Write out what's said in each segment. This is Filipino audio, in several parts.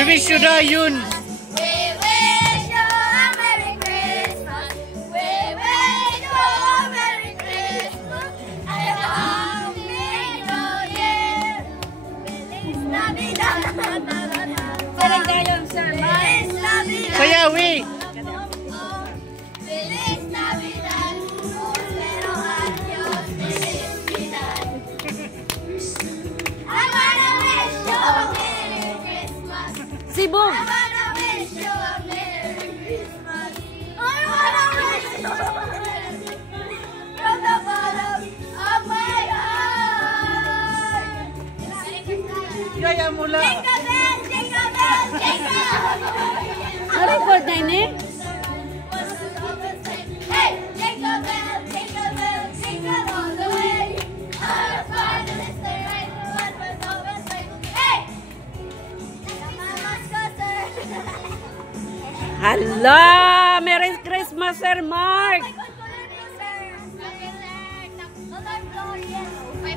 We wish you na yun. We wish you a Merry Christmas. We wish you a Merry Christmas. And a Happy New Year. Feliz Navidad. Parang gayon, sir. Feliz Navidad. Sayawi. Feliz Navidad. Prospero año. Felicidad. I wanna wish you a Merry Christmas. Sibong. I wanna wish you a Merry Christmas. I wanna wish you a Merry Christmas from the bottom of my heart. Gaya mo lang. Jingle bells, jingle bells, jingle. Na-record na ini? Hey, jingle bells, jingle all the way. Our father is the right one was always right. Hey, Mama's cousin. Hala! Merry Christmas, Sir Mark!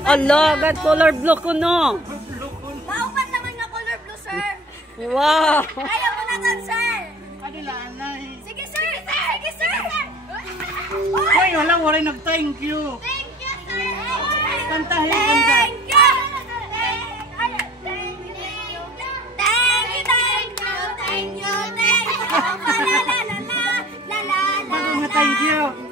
Hala, God color blue ko no. Maupat naman nga color blue, sir. Wow! Ayaw mo na gan, sir. Kanila, anay. Sige, sir. Sige, sir. Hoy, wala nag-thank you. Thank you, sir. Kantahin, kanta. Thank you. Thank you. Thank you. Thank you. La la la la la la la la. Thank you.